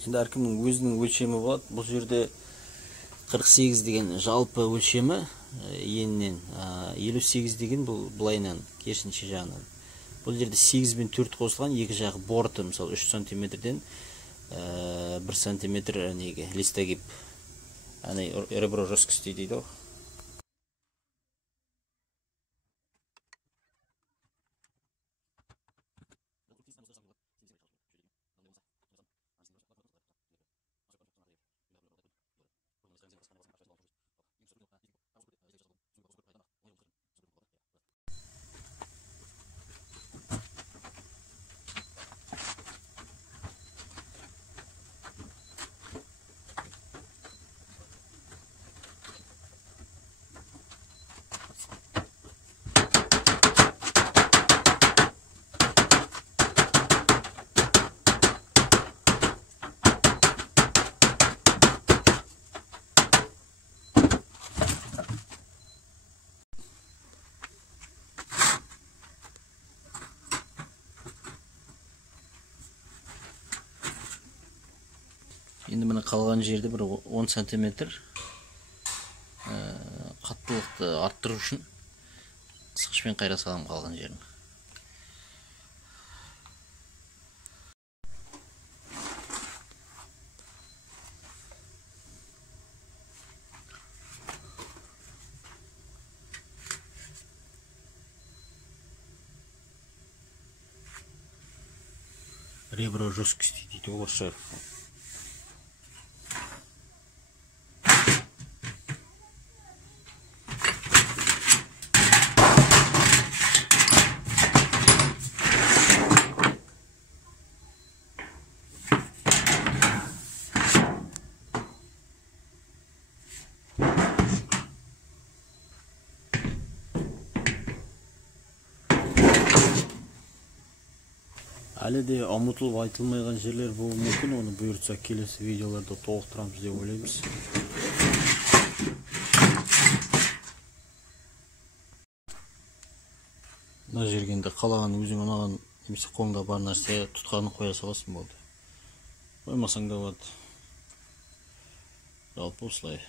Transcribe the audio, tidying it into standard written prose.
Şimdi әркімнің өзінің өлшемі болады. Бұл жерде 48 деген жалпы өлшемі енінен, 58 деген бұл былайынан, керісінше жағынан. Бұл жерде 8 мен 4 қосылған, екі жағы борты, мысалы 3 сантиметрден 1 сантиметр листогиб. Ребро жесткости дейді. Енді міне қалған жерде бір 10 сантиметр қаттылықты арттыру үшін қысқышпен қайра салам қалған жерін. Ребро жесткости дейді орысша. Әлі де ұмытылып айтылмайған жерлер болуы мүмкін, оны бұйыртса келесі видеоларда толықтырамыз деп ойлаймыз. Мына жерге енді қалаған өзің ұнаған немесе қолыңда бар нәрсе тұтқаны қоя саласың болды. Қоймасаң да болады. Жалпы осылай.